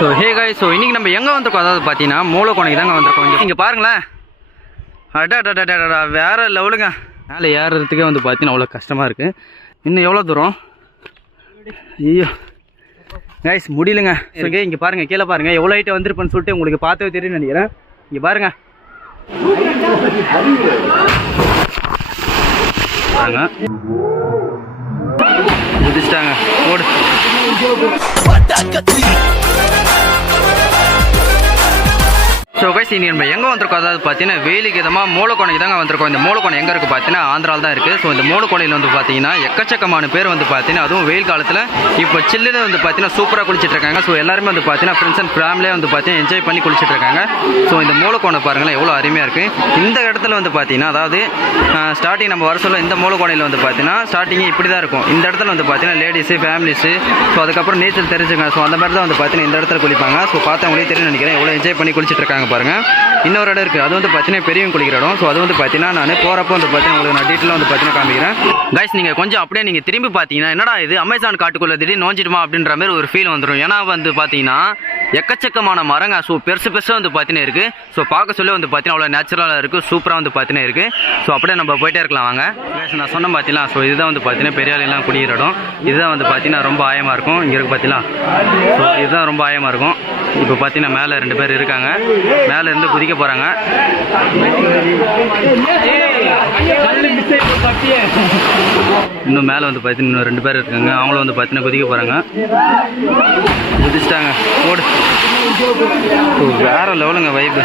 So ஹே காய் so இன்றைக்கி நம்ம எங்கே வந்திருக்கோம்? அதாவது பார்த்தீங்கன்னா மூலக்கோணைக்கு தாங்க வந்திருக்கோம். இங்கே இங்கே பாருங்களேன். அடா அடா, அடா, வேறு லெவலுங்க. மேலே ஏறுறதுக்கே வந்து பார்த்தீங்கன்னா அவ்வளோ கஷ்டமாக இருக்குது இன்னும் எவ்வளோ தூரம்? ஐயோ. கைஸ் முடியலங்க. ஓகே இங்கே பாருங்கள் கீழே பாருங்கள் எவ்வளோ ஹைட்டு வந்திருப்பேன்னு சொல்லிட்டு உங்களுக்கு பார்த்தவே தெரியும் நினைக்கிறேன். இங்கே பாருங்கள் பாருங்க. குதிச்சிட்டாங்க ஓடு. ஸோ கைஸ் இனி நம்ம எங்கே வந்திருக்கோம்? அதாவது பார்த்தீங்கன்னா வேலிக்கு இதமாக மூலக்கோணைக்கு தாங்க வந்திருக்கோம். இந்த மூலக்கோணை எங்கே இருக்குது பார்த்தீங்கன்னா ஆந்திராவில் தான் இருக்குது ஸோ இந்த மூலக்கோணையில் வந்து பார்த்தீங்கன்னா எக்கச்சக்கமான பேர் வந்து பார்த்தீங்கன்னா அதுவும் வெயில் காலத்தில் இப்போ சில்லுன்னு வந்து பார்த்தீங்கன்னா சூப்பராக குளிச்சுட்டு இருக்காங்க. ஸோ எல்லாருமே வந்து பார்த்தீங்கன்னா ஃப்ரெண்ட்ஸ் அண்ட் ஃபேமிலியாக வந்து பார்த்தீங்கன்னா என்ஜாய் பண்ணி குளிச்சிட்டு இருக்காங்க. ஸோ இந்த மூலக்கோணை பாருங்களேன் எவ்வளோ அருமையாக இருக்குது இந்த இடத்துல வந்து பார்த்தீங்கன்னா அதாவது ஸ்டார்டிங் நம்ம வர சொல்ல இந்த மூலக்கோணையில் வந்து பார்த்தீங்கன்னா ஸ்டார்டிங் இப்படி தான் இருக்கும். இந்த இடத்துல வந்து பார்த்தீங்கன்னா லேடிஸு ஃபேமிலிஸு ஸோ அதுக்கப்புறம் நீச்சல் தெரிஞ்சுங்க ஸோ அந்த மாதிரி தான் வந்து பார்த்தீங்கன்னா இந்த இடத்துல குளிப்பாங்க. ஸோ பார்த்தவங்களே தெரியும் நினைக்கிறேன். எவ்வளோ என்ஜாய் பண்ணி குளிச்சுட்டு இருக்காங்க பாருங்க. இன்னொரு இடம் இருக்குது அது வந்து பார்த்தீங்கன்னா பெரியவங்க குளிக்கிற இடம். ஸோ அது வந்து பார்த்தீங்கன்னா நான் போகிறப்போ வந்து பார்த்தீங்கன்னா உங்களுக்கு நான் டீட்டெயிலாக வந்து பார்த்தீங்கன்னா காமிக்கிறேன். கைஸ் நீங்கள் கொஞ்சம் அப்படியே நீங்கள் திரும்பி பார்த்தீங்கன்னா என்னடா இது? அமேசான் காட்டுக்குள்ளே திடீர்னு நோஞ்சிடுமா அப்படின்ற மாதிரி ஒரு ஃபீல் வந்துடும் ஏன்னா வந்து பார்த்தீங்கன்னா எக்கச்சக்கமான மரங்க. ஸோ பெருசு பெருசாக வந்து பார்த்தீங்கன்னா இருக்குது ஸோ பார்க்க சொல்லி வந்து பார்த்தீங்கன்னா அவ்வளோ நேச்சுரலாக இருக்குது சூப்பராக வந்து பார்த்தீங்கன்னா இருக்குது ஸோ அப்படியே நம்ம போயிட்டே இருக்கலாம் வாங்க. நான் சொன்ன பார்த்தீங்களா ஸோ இதுதான் வந்து பார்த்தீங்கன்னா பெரிய குடியிற இடம். இதுதான் வந்து பார்த்தீங்கன்னா ரொம்ப ஆயமாக இருக்கும். இங்கே இருக்குது பார்த்தீங்களா ஸோ இதுதான் ரொம்ப ஆயமாக இருக்கும். இப்போ பார்த்தீங்கன்னா மேலே ரெண்டு பேர் இருக்காங்க. மேலே இருந்து குதிக்க போகிறாங்க இன்னும் மேலே வந்து பார்த்தீங்கன்னா இன்னும் ரெண்டு பேர் இருக்காங்க. அவங்களும் வந்து பார்த்தீங்கன்னா குதிக்க போகிறாங்க குதிச்சிட்டாங்க. ஓடு. ஸோ வேறு லெவலுங்க வைப்பு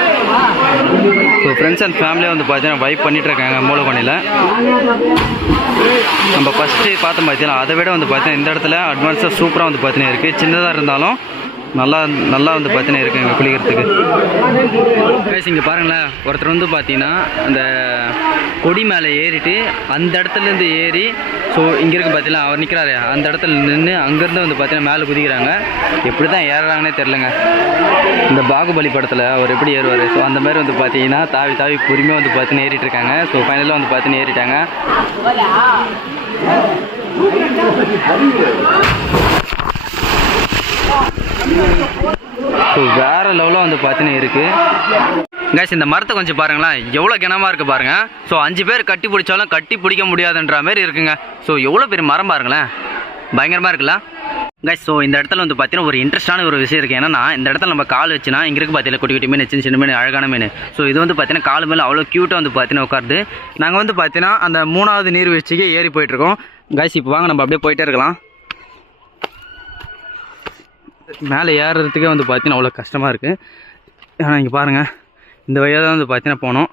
ஸோ ஃப்ரெண்ட்ஸ் அண்ட் ஃபேமிலியாக வந்து பார்த்தீங்கன்னா வைப் பண்ணிகிட்ருக்காங்க இருக்காங்க நம்ம ஃபஸ்ட்டு பார்த்தோம் பார்த்தீங்கன்னா அதை விட வந்து பார்த்தீங்கன்னா இந்த இடத்துல அட்வான்ஸாக சூப்பராக வந்து பார்த்தீங்கன்னா இருக்குது சின்னதாக இருந்தாலும் நல்லா நல்லா வந்து பார்த்தீங்கன்னா இருக்குது இங்கே குளிக்கிறதுக்கு. கைஸ் இங்கே பாருங்களேன். ஒருத்தர் வந்து பார்த்தீங்கன்னா அந்த கொடி மேலே ஏறிட்டு அந்த இடத்துலேருந்து ஏறி ஸோ இங்கே இருக்கு பார்த்தீங்களா அவர் நிற்கிறாரு அந்த இடத்துல நின்று அங்கேருந்து வந்து பார்த்தீங்கன்னா மேலே குதிக்கிறாங்க. எப்படி தான் ஏறுறாங்கன்னே தெரிலங்க இந்த பாகுபலி படத்தில் அவர் எப்படி ஏறுவார்? ஸோ அந்த மாதிரி வந்து பார்த்தீங்கன்னா தாவி தாவி பொறுமையாக வந்து பார்த்தீங்கன்னா ஏறிட்டு இருக்காங்க. ஸோ ஃபைனலாக வந்து பார்த்தீங்கன்னா ஏறிட்டாங்க. ஸோ வேறு லெவலில் வந்து பார்த்தீங்கன்னா இருக்குது கைஸ் இந்த மரத்தை கொஞ்சம் பாருங்களேன். எவ்வளோ கிணமாக இருக்குது பாருங்கள் ஸோ அஞ்சு பேர் கட்டி பிடிச்சாலும் கட்டி பிடிக்க முடியாதுன்ற மாதிரி இருக்குங்க. ஸோ எவ்வளோ பெரிய மரம் பாருங்களேன். பயங்கரமாக இருக்குல்ல? கைஸ் ஸோ இந்த இடத்துல வந்து பார்த்தீங்கன்னா ஒரு இன்ட்ரெஸ்டான ஒரு விஷயம் இருக்குது என்னன்னா இந்த இடத்துல நம்ம கால் வச்சுனா இங்கே இருக்கு பார்த்தீங்கன்னா குட்டி குட்டி மீன் சின்ன சின்ன மீன் அழகான மீன். ஸோ இது வந்து பார்த்தீங்கன்னா கால் மேலே அவ்வளோ க்யூட்டாக வந்து பார்த்தீங்கன்னா உட்காருது. நாங்கள் வந்து பார்த்தீங்கன்னா அந்த மூணாவது நீர்வீழ்ச்சிக்கு ஏறி போயிட்டுருக்கோம். கைஸ் இப்போ வாங்க நம்ம அப்படியே போயிட்டே இருக்கலாம். மேலே ஏறுறதுக்கே வந்து பார்த்தீங்கன்னா அவ்வளோ கஷ்டமாக இருக்குது ஆனால் இங்கே பாருங்கள் இந்த வழியாக தான் வந்து பார்த்தீங்கன்னா போனோம்.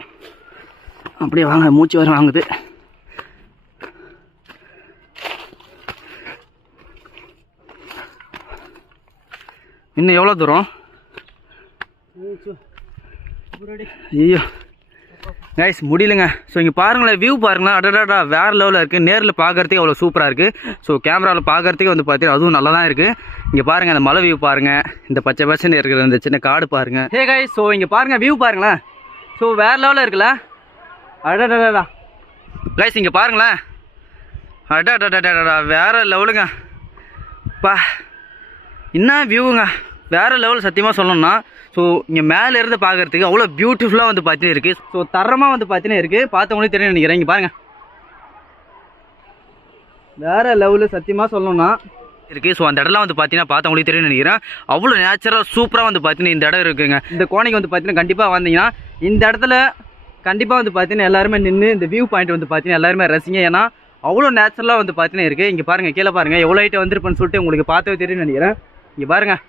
அப்படியே வாங்க மூச்சு வர வாங்குது. இன்னும் எவ்வளோ தூரம்? ஐயோ. கைஸ் முடியலங்க. ஸோ இங்கே பாருங்களேன் வியூ பாருங்களேன். அடடாடா வேறு லெவலில் இருக்குது நேரில் பார்க்குறதுக்கு அவ்வளோ சூப்பராக இருக்குது ஸோ கேமராவில் பார்க்கறதுக்கு வந்து பார்த்தீங்கன்னா அதுவும் நல்லா தான் இருக்குது இங்கே பாருங்கள் அந்த மலை வியூ பாருங்கள் இந்த பச்சை பச்சைன்னு இருக்கிற இந்த சின்ன காடு பாருங்கள் ஹே கைஸ் ஸோ இங்கே பாருங்கள் வியூ பாருங்களேன். ஸோ வேறு லெவலில் இருக்குல்ல? அடடாடா கைஸ் இங்கே பாருங்களேன். அடடாடா வேறு லெவலுங்க பா. என்ன வியூங்க வேறு லெவல் சத்தியமாக சொல்லணும்னா ஸோ இங்கே மேலே இருந்து பார்க்கறதுக்கு அவ்வளோ பியூட்டிஃபுல்லாக வந்து பார்த்தீங்கன்னா இருக்குது ஸோ தரமாக வந்து பார்த்தீங்கன்னா இருக்குது பார்த்தவங்களே தெரியும் நினைக்கிறேன். இங்கே பாருங்கள் வேறு லெவலு சத்தியமாக சொல்லணும்னா இருக்குது ஸோ அந்த இடம்லாம் வந்து பார்த்தீங்கன்னா பார்த்தவங்களே தெரியும் நினைக்கிறேன். அவ்வளோ நேச்சுரலாக சூப்பராக வந்து பார்த்தீங்கன்னா இந்த இடம் இருக்குங்க. இந்த கோணைக்கு வந்து பார்த்தீங்கன்னா கண்டிப்பாக வந்தீங்கன்னா இந்த இடத்துல கண்டிப்பாக வந்து பார்த்தீங்கன்னா எல்லாருமே நின்று இந்த வியூ பாயிண்ட் வந்து பார்த்தீங்கன்னா எல்லாருமே ரசிங்க. ஏன்னா அவ்வளோ நேச்சுரலாக வந்து பார்த்தீங்கன்னா இருக்குது இங்கே பாருங்கள் கீழே பாருங்கள் எவ்வளோ ஹைட்டு வந்திருப்பேன்னு சொல்லிட்டு உங்களுக்கு பார்த்தவே தெரியும் நினைக்கிறேன். இங்கே பாருங்கள்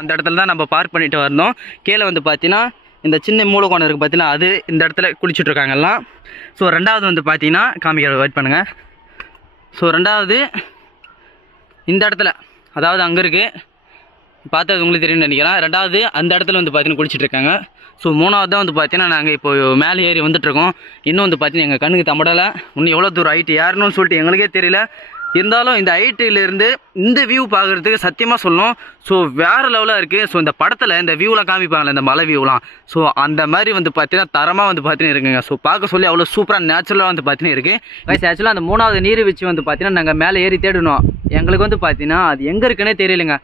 அந்த இடத்துல தான் நம்ம பார்க் பண்ணிட்டு வரணும் கீழே வந்து பார்த்தீங்கன்னா இந்த சின்ன மூலகோணம் இருக்குது பார்த்தீங்கன்னா அது இந்த இடத்துல குளிச்சுட்டு ஸோ ரெண்டாவது வந்து பார்த்தீங்கன்னா காமிக்கிற வெயிட் பண்ணுங்கள் ஸோ ரெண்டாவது இந்த இடத்துல அதாவது அங்கே இருக்குது பார்த்தது உங்களுக்கு தெரியும்னு நினைக்கிறேன். ரெண்டாவது அந்த இடத்துல வந்து பார்த்தீங்கன்னா குளிச்சுட்டு இருக்காங்க. ஸோ மூணாவது தான் வந்து பார்த்தீங்கன்னா நாங்கள் இப்போ மேலே ஏறி வந்துட்டுருக்கோம் இன்னும் வந்து பார்த்தீங்கன்னா எங்கள் கண்ணுக்கு தம்படலை. இன்னும் எவ்வளோ தூரம் ஆகிட்டு ஏறணும்னு சொல்லிட்டு எங்களுக்கே தெரியல. இருந்தாலும் இந்த ஹைட்டிலேருந்து இந்த வியூ பார்க்குறதுக்கு சத்தியமாக சொல்லணும். ஸோ வேறு லெவலாக இருக்குது ஸோ இந்த படத்தில் இந்த வியூலாம் காமிப்பாங்கல்ல இந்த மலை வியூலாம் ஸோ அந்த மாதிரி வந்து பார்த்தீங்கன்னா தரமாக வந்து பார்த்தீங்கன்னா இருக்குங்க. ஸோ பார்க்க சொல்லி அவ்வளோ சூப்பராக நேச்சுரலாக வந்து பார்த்தீங்கன்னா இருக்குது வயசு ஆக்சுவலாக அந்த மூணாவது நீர்வீழ்ச்சி வந்து பார்த்தீங்கன்னா நாங்கள் மேலே ஏறி தேடணும். எங்களுக்கு வந்து பார்த்தீங்கன்னா அது எங்கே இருக்குன்னே தெரியலைங்க.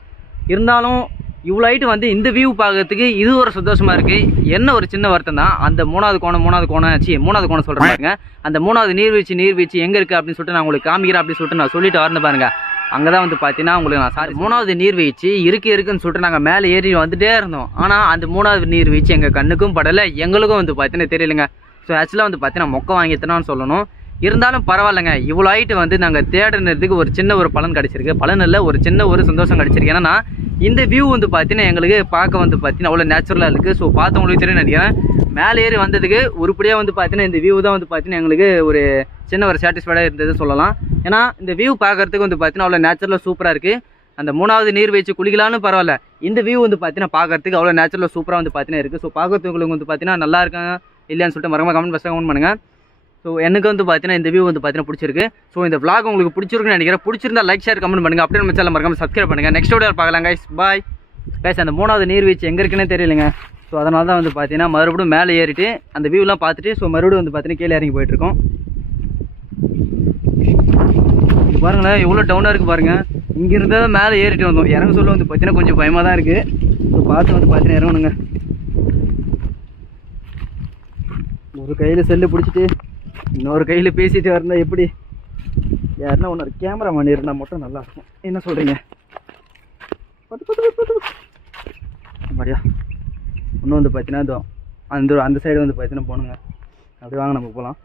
இருந்தாலும் இவ்வளோ ஹைட்டு வந்து இந்த வியூ பார்க்கறதுக்கு இது ஒரு சந்தோஷமா இருக்கு. என்ன ஒரு சின்ன வருத்தம் தான் அந்த மூணாவது கோணம் மூணாவது கோணம் சி மூணாவது கோணம் சொல்கிறேன் பாருங்க. அந்த மூணாவது நீர்வீழ்ச்சி நீர்வீழ்ச்சி எங்கே இருக்குது அப்படின்னு சொல்லிட்டு நான் உங்களுக்கு காமிக்கிறேன் அப்படின்னு சொல்லிட்டு நான் சொல்லிட்டு வரணும் பாருங்க. அங்கே தான் வந்து பார்த்தீங்கன்னா உங்களுக்கு நான் சாரி மூணாவது நீர்வீழ்ச்சி இருக்கு இருக்குன்னு சொல்லிட்டு நாங்கள் மேலே ஏறி வந்துட்டே இருந்தோம். ஆனால் அந்த மூணாவது நீர்வீழ்ச்சி எங்கள் கண்ணுக்கும் படலை எங்களுக்கும் வந்து பார்த்தீங்கன்னா தெரியலங்க. ஸோ ஆக்சுவலாக வந்து பார்த்தீங்கன்னா மொக்க வாங்கித்தனான்னு சொல்லணும். இருந்தாலும் பரவாயில்லைங்க. இவ்வளோ ஹைட்டு வந்து நாங்கள் தேடினதுக்கு ஒரு சின்ன ஒரு பலன் கிடச்சிருக்கு. பலன் இல்லை ஒரு சின்ன ஒரு சந்தோஷம் கிடச்சிருக்கு. ஏன்னா இந்த வியூ வந்து பார்த்தீங்கன்னா எங்களுக்கு பார்க்க வந்து பார்த்தீங்கன்னா அவ்வளோ நேச்சுரலாக இருக்குது ஸோ பார்த்தவங்களுக்கு தெரியும் நினைக்கிறேன். மேலே ஏறி வந்ததுக்கு உருப்படியாக வந்து பார்த்தீங்கன்னா இந்த வியூ தான் வந்து பார்த்தீங்கன்னா எங்களுக்கு ஒரு சின்ன ஒரு சாட்டிஸ்ஃபைடாக இருந்தது சொல்லலாம். ஏன்னா இந்த வியூ பார்க்கறதுக்கு வந்து பார்த்தீங்கன்னா அவ்வளோ நேச்சுரலாக சூப்பராக இருக்குது அந்த மூணாவது நீர் வச்சு குளிக்கலான்னு பரவாயில்ல. இந்த வியூ வந்து பார்த்தீங்கன்னா பார்க்குறதுக்கு அவ்வளோ நேச்சுரலாக சூப்பராக வந்து பார்த்தீங்கன்னா இருக்குது ஸோ பார்க்குறதுக்கு வந்து பார்த்தீங்கன்னா நல்லா இருக்காங்க இல்லையான்னு சொல்லிட்டு மறக்காம கமெண்ட் பஸ்ஸாக கமெண்ட் பண்ணுங்கள் ஸோ எனக்கு வந்து பார்த்தீங்கன்னா இந்த வியூ வந்து பார்த்தீங்கன்னா பிடிச்சிருக்கு. ஸோ இந்த விளாக் உங்களுக்கு பிடிச்சிருக்குன்னு நினைக்கிறேன். பிடிச்சிருந்தா லைக் ஷேர் கமெண்ட் பண்ணுங்கள் அப்படியே நம்ம சேனல் மறக்காம சப்ஸ்கிரைப் பண்ணுங்கள் நெக்ஸ்ட் வீடியோ பார்க்கலாம் கைஸ் பாய் கைஸ் அந்த மூணாவது நீர்வீழ்ச்சி எங்கே இருக்குன்னே தெரியலங்க. ஸோ அதனால தான் வந்து பார்த்தீங்கன்னா மறுபடியும் மேலே ஏறிட்டு அந்த வியூலாம் பார்த்துட்டு ஸோ மறுபடியும் வந்து பார்த்தீங்கன்னா கீழே இறங்கி போயிட்டுருக்கோம் பாருங்களேன் எவ்வளோ டவுனாக இருக்குது பாருங்கள் இங்கே இருந்தால் தான் மேலே ஏறிட்டு வந்தோம். இறங்க சொல்ல வந்து பார்த்தீங்கன்னா கொஞ்சம் பயமாக தான் இருக்குது ஸோ பார்த்து வந்து பார்த்தீங்கன்னா இறங்கணுங்க. ஒரு கையில் செல்லு பிடிச்சிட்டு இன்னொரு கையில் பேசிட்டு வரணும் எப்படி? யாருன்னா ஒன்று கேமராமேன் இருந்தால் மட்டும் நல்லா இருக்கும். என்ன சொல்கிறீங்க பத்து பத்து பத்து இன்னும் வந்து பார்த்தீங்கன்னா இதோ அந்த அந்த சைடு வந்து பார்த்தீங்கன்னா போகணுங்க அப்படியே வாங்க நம்ம போகலாம்